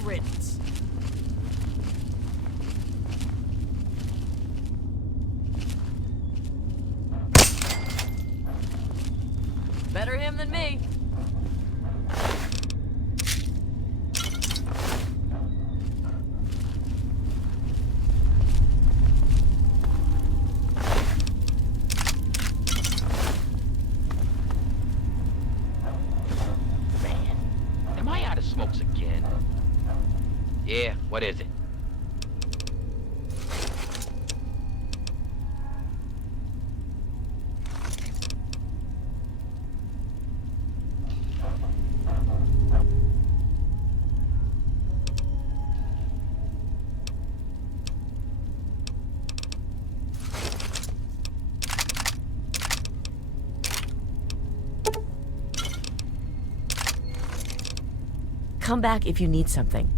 riddance. Better him than me. Man, am I out of smokes again? Yeah, what is it? Come back if you need something.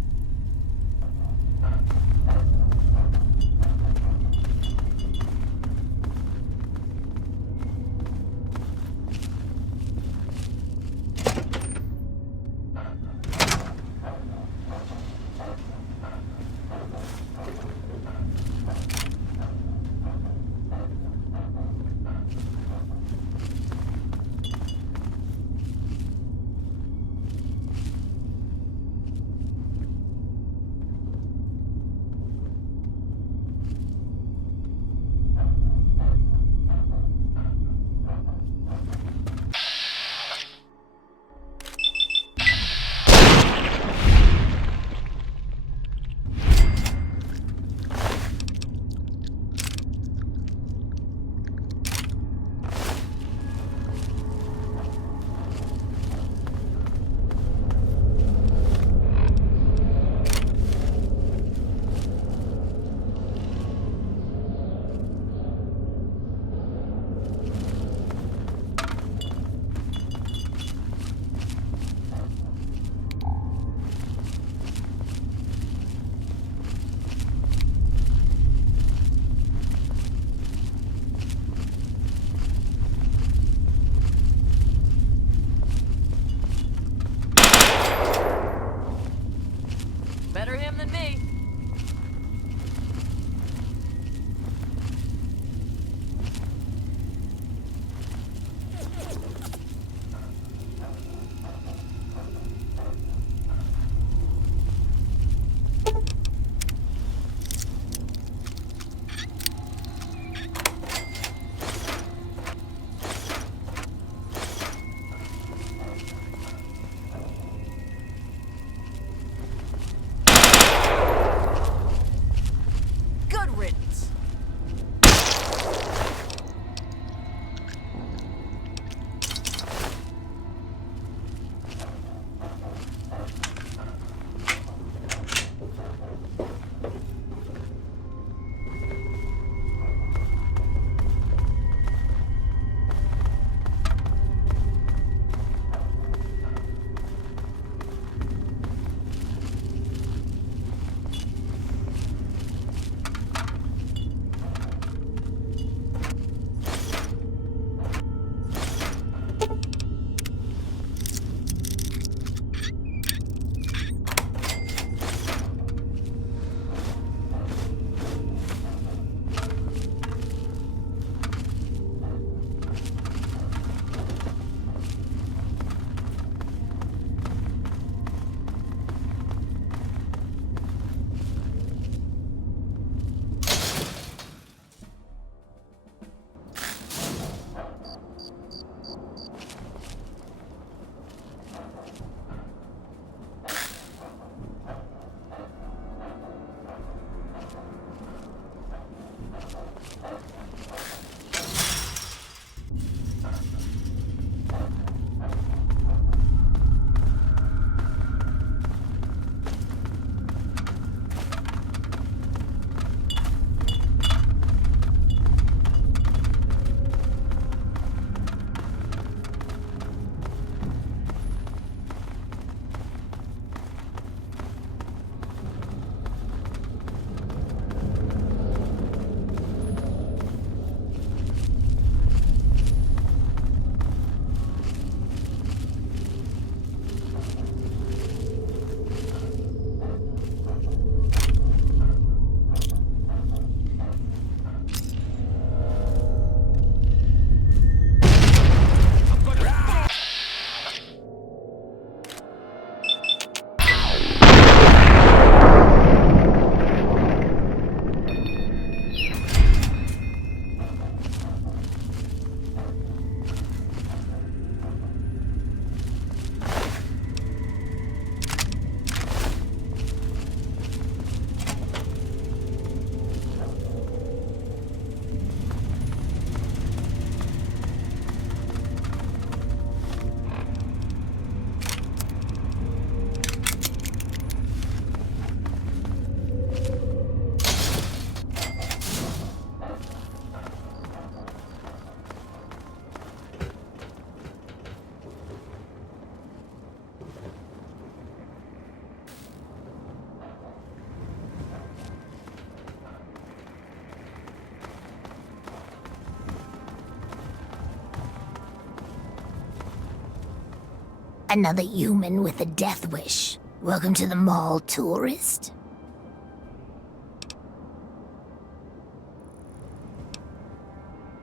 Another human with a death wish. Welcome to the mall, tourist.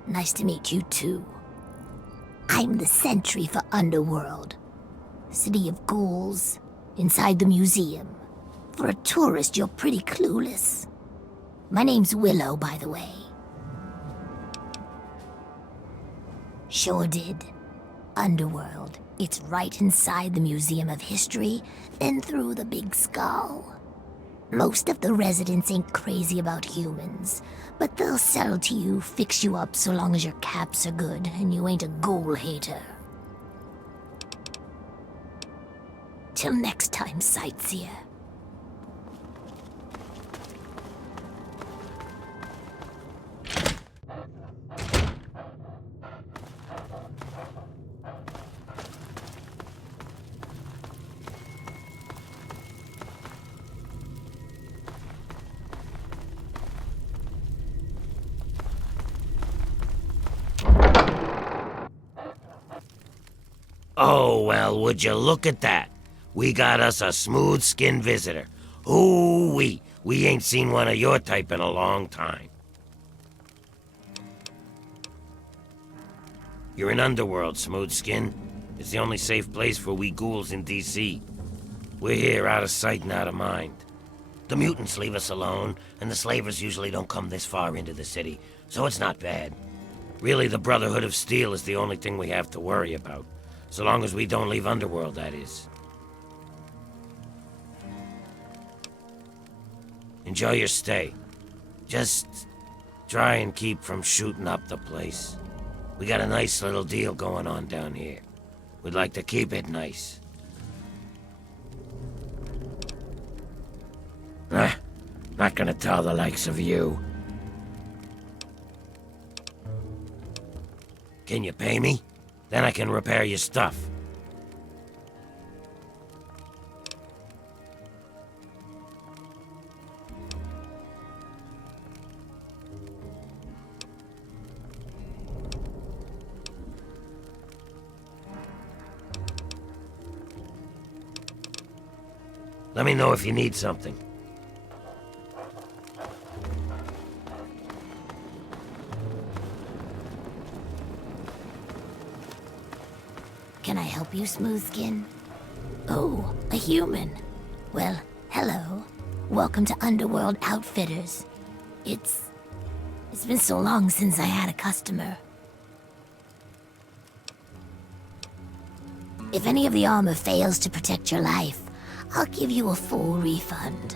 Nice to meet you too. I'm the sentry for Underworld. City of ghouls, inside the museum. For a tourist, you're pretty clueless. My name's Willow, by the way. Sure did. Underworld. It's right inside the Museum of History, then through the Big Skull. Most of the residents ain't crazy about humans, but they'll sell to you, fix you up so long as your caps are good and you ain't a ghoul hater. Till next time, sightseer. Oh, well, would you look at that? We got us a smooth-skinned visitor. Ooh-wee, we ain't seen one of your type in a long time. You're in Underworld, Smoothskin. It's the only safe place for we ghouls in D.C. We're here out of sight and out of mind. The mutants leave us alone, and the slavers usually don't come this far into the city, so it's not bad. Really, the Brotherhood of Steel is the only thing we have to worry about. So long as we don't leave Underworld, that is. Enjoy your stay. Just try and keep from shooting up the place. We got a nice little deal going on down here. We'd like to keep it nice. Not gonna tell the likes of you. Can you pay me? Then I can repair your stuff. Let me know if you need something. Can I help you, Smoothskin? Oh, a human. Well, hello. Welcome to Underworld Outfitters. It's been so long since I had a customer. If any of the armor fails to protect your life, I'll give you a full refund.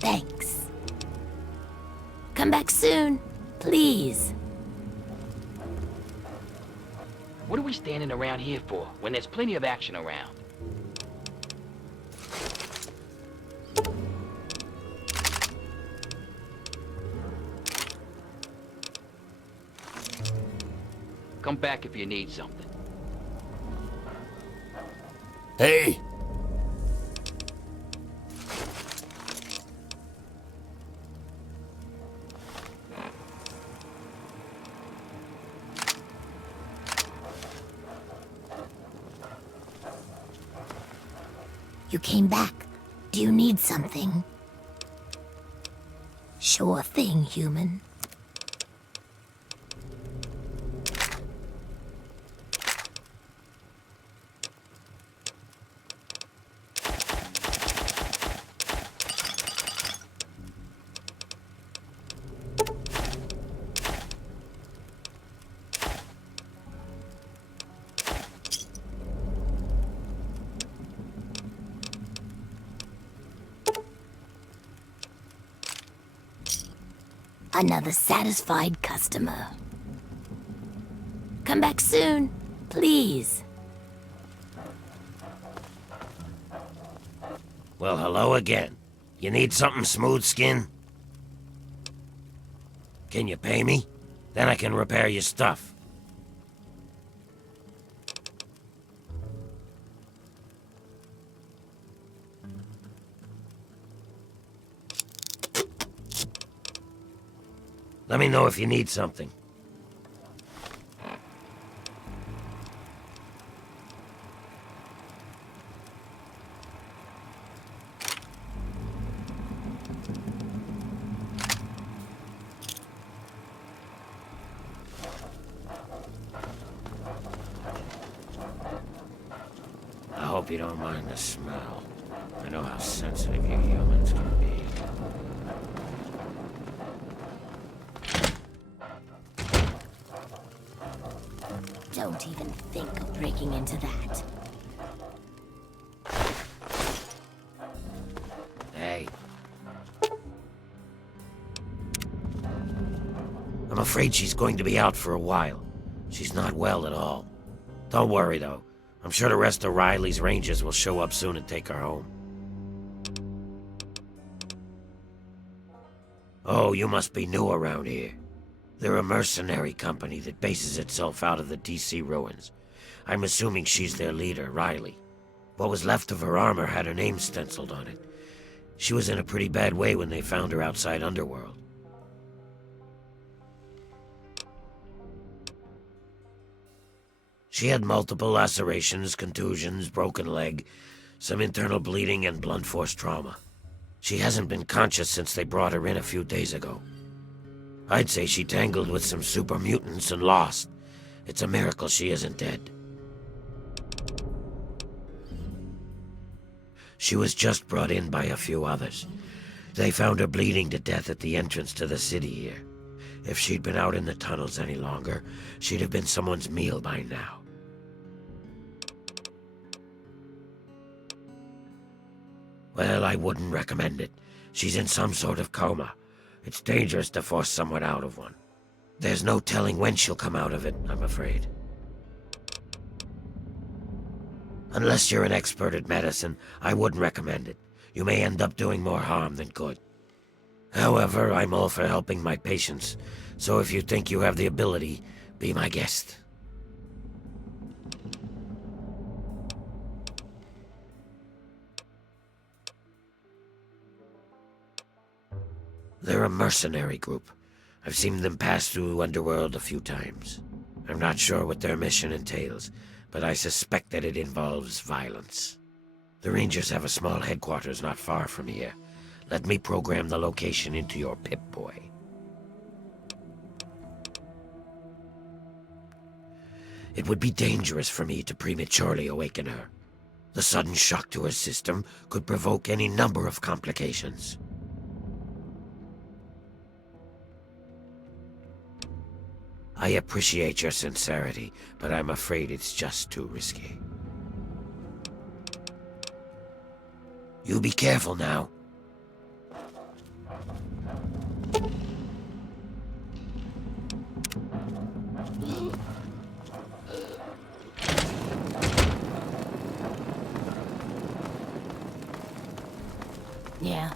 Thanks. Come back soon, please. What are we standing around here for, when there's plenty of action around? Come back if you need something. Hey! You came back. Do you need something? Sure thing, human. Another satisfied customer. Come back soon, please. Well, hello again. You need something, Smooth Skin? Can you pay me? Then I can repair your stuff. Let me know if you need something. I hope you don't mind the smell. I know how sensitive you humans can be. Don't even think of breaking into that. Hey. I'm afraid she's going to be out for a while. She's not well at all. Don't worry, though. I'm sure the rest of Riley's rangers will show up soon and take her home. Oh, you must be new around here. They're a mercenary company that bases itself out of the DC ruins. I'm assuming she's their leader, Riley. What was left of her armor had her name stenciled on it. She was in a pretty bad way when they found her outside Underworld. She had multiple lacerations, contusions, broken leg, some internal bleeding, and blunt force trauma. She hasn't been conscious since they brought her in a few days ago. I'd say she tangled with some super mutants and lost. It's a miracle she isn't dead. She was just brought in by a few others. They found her bleeding to death at the entrance to the city here. If she'd been out in the tunnels any longer, she'd have been someone's meal by now. Well, I wouldn't recommend it. She's in some sort of coma. It's dangerous to force someone out of one. There's no telling when she'll come out of it, I'm afraid. Unless you're an expert at medicine, I wouldn't recommend it. You may end up doing more harm than good. However, I'm all for helping my patients, so if you think you have the ability, be my guest. They're a mercenary group. I've seen them pass through Underworld a few times. I'm not sure what their mission entails, but I suspect that it involves violence. The Rangers have a small headquarters not far from here. Let me program the location into your Pip-Boy. It would be dangerous for me to prematurely awaken her. The sudden shock to her system could provoke any number of complications. I appreciate your sincerity, but I'm afraid it's just too risky. You be careful now. Yeah,